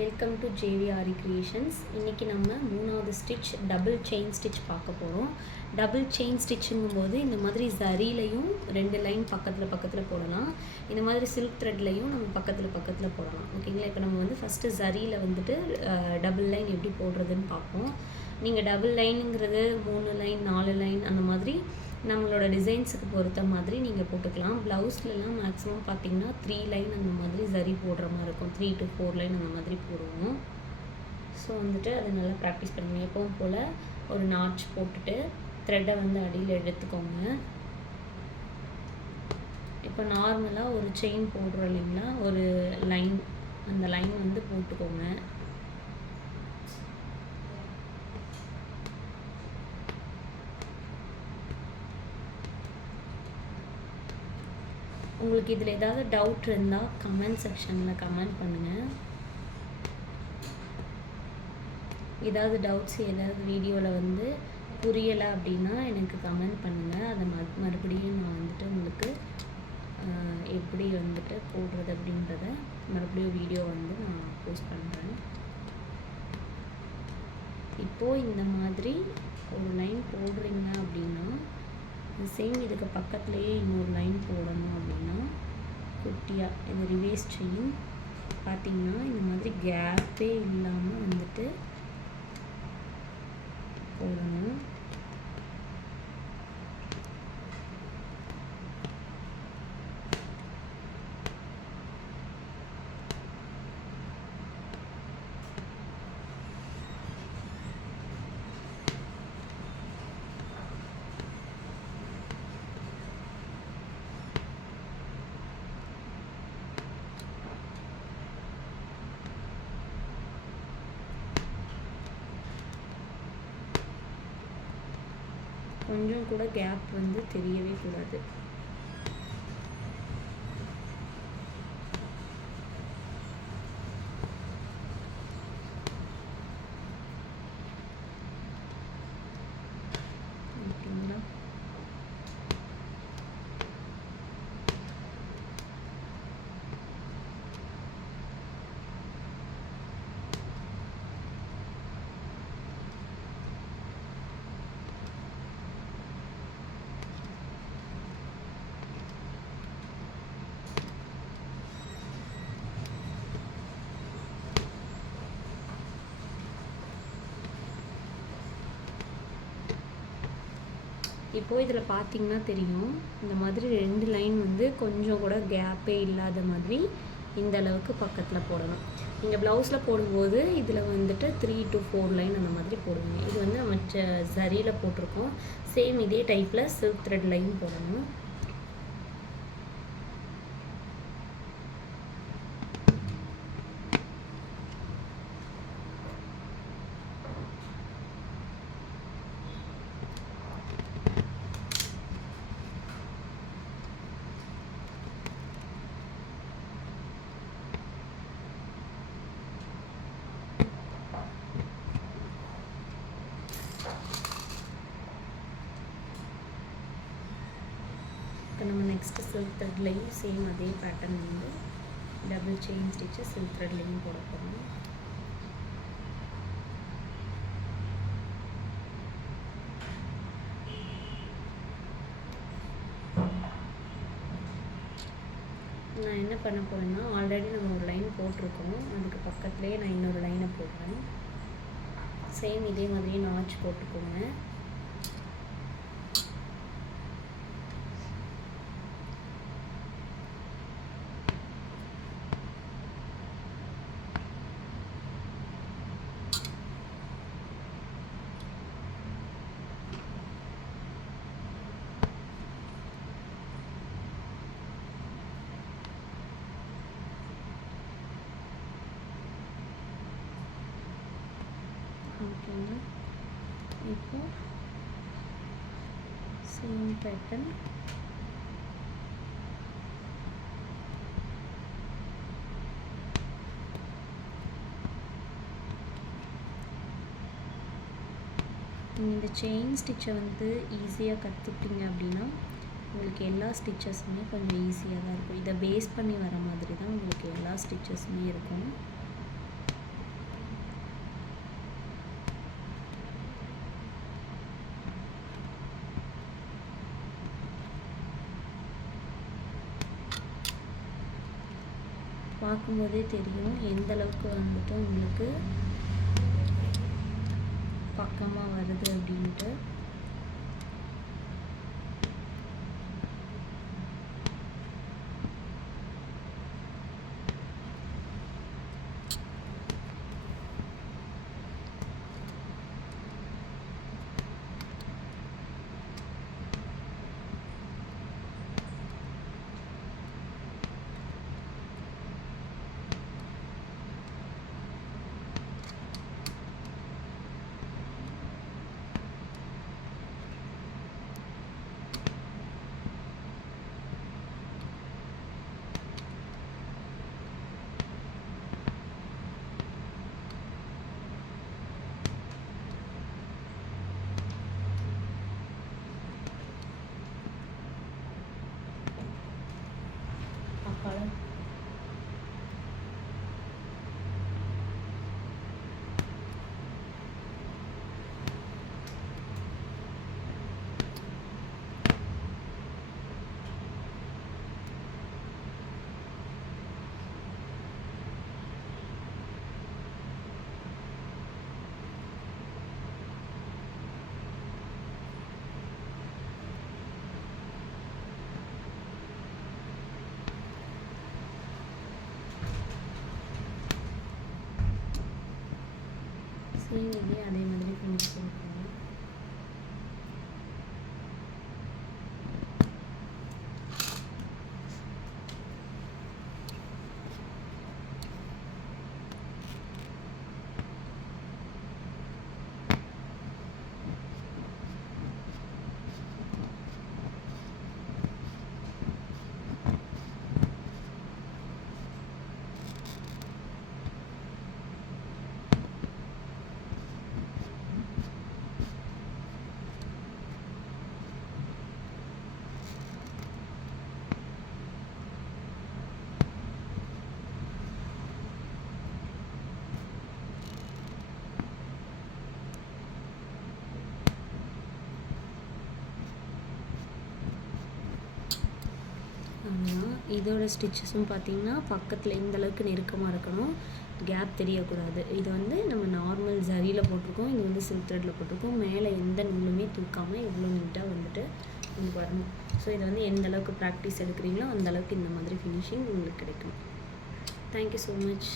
Welcome to ஜேவிஆரி creations. இன்றைக்கி நம்ம மூணாவது ஸ்டிச் டபுள் செயின் ஸ்டிச் பார்க்க போகிறோம். டபுள் செயின் ஸ்டிச்சுங்கும் போது இந்த மாதிரி ஜரிலையும் 2 லைன் பக்கத்தில் போடலாம். இந்த மாதிரி சில்க் த்ரெட்லையும் நம்ம பக்கத்தில் போடலாம். ஓகேங்களா? இப்போ நம்ம வந்து ஃபஸ்ட்டு ஜரியில் வந்துட்டு டபுள் லைன் எப்படி போடுறதுன்னு பார்ப்போம். நீங்கள் டபுள் லைனுங்கிறது 3 லைன் 4 லைன் அந்த மாதிரி நம்மளோட டிசைன்ஸுக்கு பொறுத்த மாதிரி நீங்கள் போட்டுக்கலாம். ப்ளவுஸ்லலாம் மேக்ஸிமம் பார்த்திங்கன்னா 3 லைன் அந்த மாதிரி ஜரி போடுற மாதிரி இருக்கும். 3 to 4 லைன் அந்த மாதிரி போடுவோம். ஸோ வந்துட்டு அதை நல்லா ப்ராக்டிஸ் பண்ணுங்கள். எப்பவும் போல் ஒரு நாட்ச் போட்டுட்டு த்ரெட்டை வந்து அடியில் எடுத்துக்கோங்க. இப்போ நார்மலாக ஒரு செயின் போடுறோம் இல்லைங்களா, ஒரு லைன், அந்த லைன் வந்து போட்டுக்கோங்க. உங்களுக்கு இதில் ஏதாவது டவுட் இருந்தால் கமெண்ட் செக்ஷனில் கமெண்ட் பண்ணுங்கள். ஏதாவது டவுட்ஸ் ஏதாவது வீடியோவில் வந்து புரியலை அப்படின்னா எனக்கு கமெண்ட் பண்ணுங்கள். அதை மறுபடியும் நான் வந்துட்டு உங்களுக்கு எப்படி வந்துட்டு போடுறது அப்படின்றத மறுபடியும் வீடியோ வந்து நான் போஸ்ட் பண்ணுறேன். இப்போது இந்த மாதிரி ஒரு லைன் போடுறீங்க அப்படின்னா சேம் இதுக்கு பக்கத்துலேயே இன்னொரு லைன் போடணும் அப்படின்னா குட்டியாக இது ரிவேஸ் செயின் பார்த்திங்கன்னா இந்த மாதிரி கேப்பே இல்லாமல் வந்துட்டு போடணும். கொஞ்சம் கூட கேப் வந்து தெரியவே கூடாது. ஓகேங்களா? இப்போது இதில் பார்த்திங்கன்னா தெரியும், இந்த மாதிரி 2 லைன் வந்து கொஞ்சம் கூட கேப்பே இல்லாத மாதிரி இந்த அளவுக்கு பக்கத்தில் போடணும். நீங்கள் ப்ளவுஸில் போடும்போது இதில் வந்துட்டு 3 to 4 லைன் அந்த மாதிரி போடுவீங்க. இது வந்து நம்ம ஜரியில் போட்டிருக்கோம். சேம் இதே டைப்பில் சில்க் த்ரெட் லைன் போடணும். இப்போ நம்ம நெக்ஸ்ட்டு சில்க் த்ரெட்லையும் சேம் அதே பேட்டர்ன் வந்து டபுள் செயின் ஸ்டிச்சு சில்க் த்ரெட்லையும் போட போகிறோம். நான் என்ன பண்ண போகிறேன்னா, ஆல்ரெடி நம்ம ஒரு லைன் போட்டிருக்கோம், அதுக்கு பக்கத்துலேயே நான் இன்னொரு லைனை போடுறேன். சேம் இதே மாதிரியே நாட்ச் போட்டுக்கோங்க. ஓகேங்க, இப்போ சேம் பேட்டர்ன் இந்த செயின் ஸ்டிச்சை வந்து ஈஸியாக கற்றுக்கிட்டீங்க அப்படின்னா உங்களுக்கு எல்லா ஸ்டிச்சஸுமே கொஞ்சம் ஈஸியாக தான் இருக்கும். இதை பேஸ் பண்ணி வர மாதிரி தான் உங்களுக்கு எல்லா ஸ்டிச்சஸுமே இருக்கும். பார்க்கும்போதே தெரியும் எந்த அளவுக்கு வந்துட்டு உங்களுக்கு பக்கமாக வருது அப்படின்ட்டு. அப்பால சேம் இதே அதே மாதிரி ஃபினிஷ் பண்ணிக்கோங்க. அவ்வளோதான். இதோட ஸ்டிச்சஸும் பார்த்தீங்கன்னா பக்கத்தில் இந்த அளவுக்கு நெருக்கமாக இருக்கணும், கேப் தெரியக்கூடாது. இது வந்து நம்ம நார்மல் ஜரியில் போட்டிருக்கோம், இது வந்து சில்க் த்ரெட்டில் போட்டிருக்கோம். மேலே எந்த நூலுமே தூக்காமல் இவ்வளோ நீட்டாக வந்துட்டு உங்களுக்கு வரணும். ஸோ இதை வந்து எந்த அளவுக்கு ப்ராக்டிஸ் எடுக்கிறீங்களோ அந்த அளவுக்கு இந்த மாதிரி ஃபினிஷிங் உங்களுக்கு கிடைக்கும். Thank you so much.